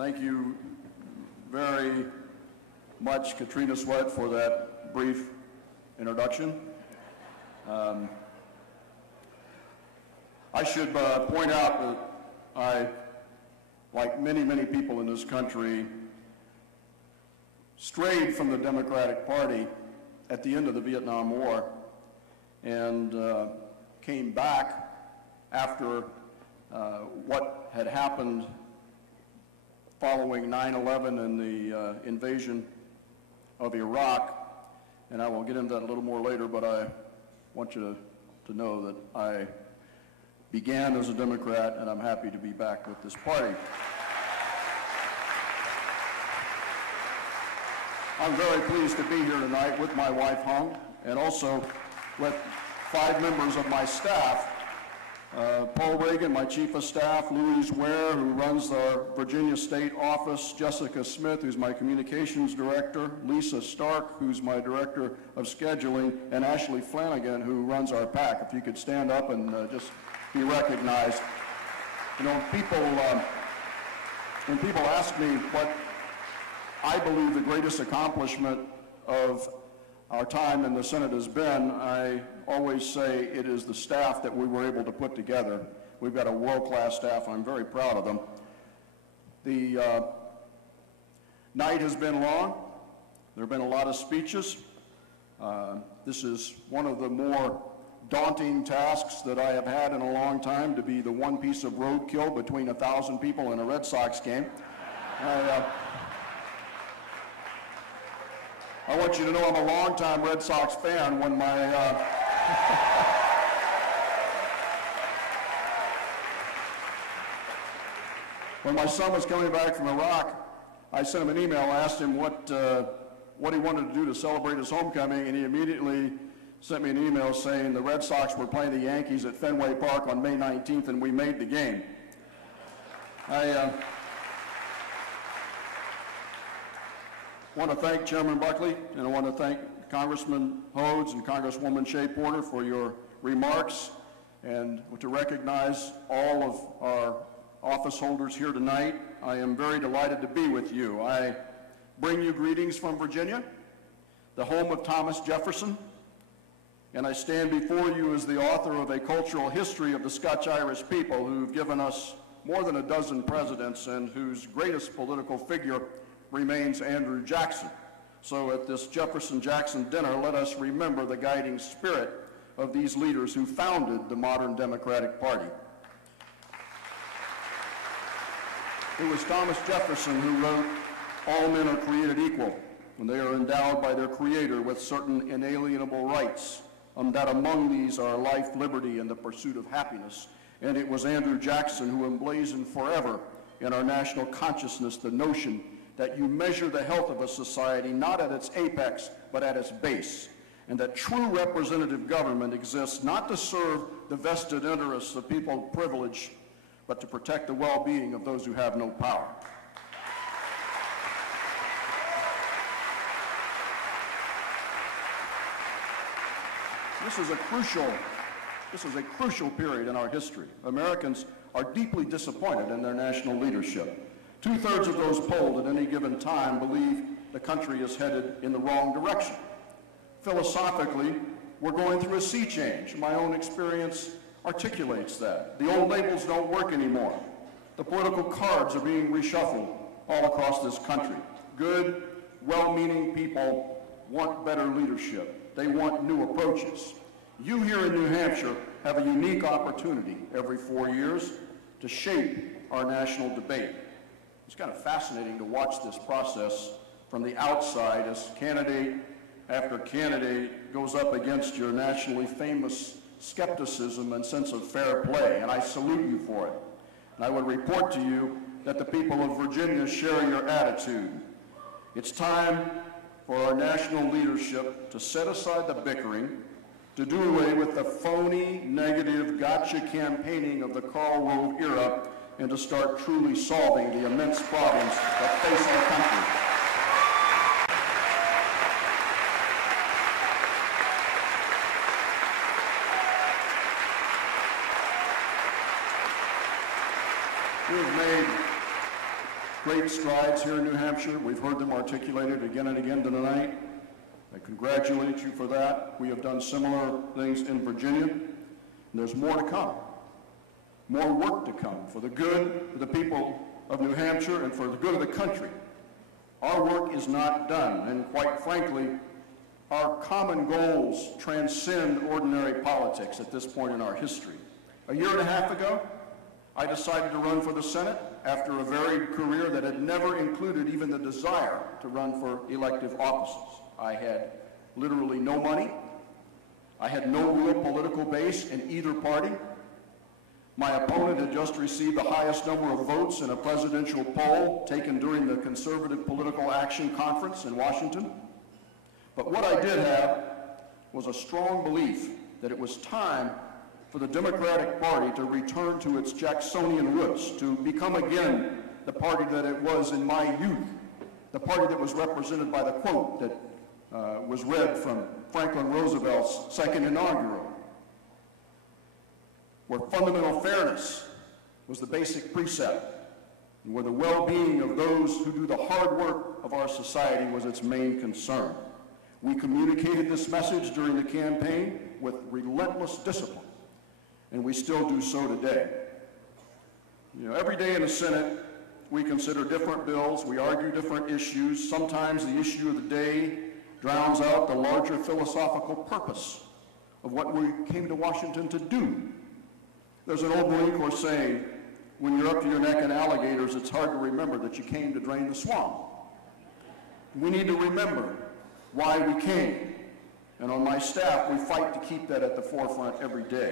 Thank you very much, Katrina Sweat, for that brief introduction. I should point out that I, like many people in this country, strayed from the Democratic Party at the end of the Vietnam War and came back after what had happened following 9/11 and the invasion of Iraq. And I will get into that a little more later, but I want you to know that I began as a Democrat, and I'm happy to be back with this party. I'm very pleased to be here tonight with my wife, Hung, and also with 5 members of my staff. Paul Reagan, my chief of staff, Louise Ware, who runs our Virginia State office, Jessica Smith, who's my communications director, Lisa Stark, who's my director of scheduling, and Ashley Flanagan, who runs our PAC. If you could stand up and just be recognized. You know, when people ask me what I believe the greatest accomplishment of our time in the Senate has been, I always say it is the staff that we were able to put together. We've got a world-class staff, and I'm very proud of them. The night has been long. There have been a lot of speeches. This is one of the more daunting tasks that I have had in a long time, to be the one piece of roadkill between 1,000 people in a Red Sox game. I want you to know I'm a longtime Red Sox fan. When my son was coming back from Iraq, I sent him an email, asked him what he wanted to do to celebrate his homecoming, and he immediately sent me an email saying the Red Sox were playing the Yankees at Fenway Park on May 19th, and we made the game. I want to thank Chairman Buckley, and I want to thank Congressman Hodes and Congresswoman Shea Porter for your remarks, and to recognize all of our office holders here tonight. I am very delighted to be with you. I bring you greetings from Virginia, the home of Thomas Jefferson, and I stand before you as the author of a cultural history of the Scotch-Irish people who've given us more than a dozen presidents and whose greatest political figure remains Andrew Jackson. So at this Jefferson-Jackson dinner, let us remember the guiding spirit of these leaders who founded the modern Democratic Party. It was Thomas Jefferson who wrote, "All men are created equal, and they are endowed by their Creator with certain inalienable rights, that among these are life, liberty, and the pursuit of happiness." And it was Andrew Jackson who emblazoned forever in our national consciousness the notion that you measure the health of a society not at its apex, but at its base, and that true representative government exists not to serve the vested interests of people of privilege, but to protect the well-being of those who have no power. This is a crucial period in our history. Americans are deeply disappointed in their national leadership. 2/3 of those polled at any given time believe the country is headed in the wrong direction. Philosophically, we're going through a sea change. My own experience articulates that. The old labels don't work anymore. The political cards are being reshuffled all across this country. Good, well-meaning people want better leadership. They want new approaches. You here in New Hampshire have a unique opportunity every 4 years to shape our national debate. It's kind of fascinating to watch this process from the outside as candidate after candidate goes up against your nationally famous skepticism and sense of fair play, and I salute you for it. And I would report to you that the people of Virginia share your attitude. It's time for our national leadership to set aside the bickering, to do away with the phony, negative, gotcha campaigning of the Karl Rove era, and to start truly solving the immense problems that face our country. great strides here in New Hampshire. We've heard them articulated again and again tonight. I congratulate you for that. We have done similar things in Virginia, and there's more to come. More work to come for the good of the people of New Hampshire and for the good of the country. Our work is not done, and quite frankly, our common goals transcend ordinary politics at this point in our history. A year and a half ago, I decided to run for the Senate after a varied career that had never included even the desire to run for elective offices. I had literally no money. I had no real political base in either party. My opponent had just received the highest number of votes in a presidential poll taken during the Conservative Political Action Conference in Washington. But what I did have was a strong belief that it was time for the Democratic Party to return to its Jacksonian roots, to become again the party that it was in my youth, the party that was represented by the quote that was read from Franklin Roosevelt's second inaugural, where fundamental fairness was the basic precept, and where the well-being of those who do the hard work of our society was its main concern. We communicated this message during the campaign with relentless discipline, and we still do so today. You know, every day in the Senate, we consider different bills, we argue different issues. Sometimes the issue of the day drowns out the larger philosophical purpose of what we came to Washington to do. There's an old Marine Corps saying, when you're up to your neck in alligators, it's hard to remember that you came to drain the swamp. We need to remember why we came. And on my staff, we fight to keep that at the forefront every day.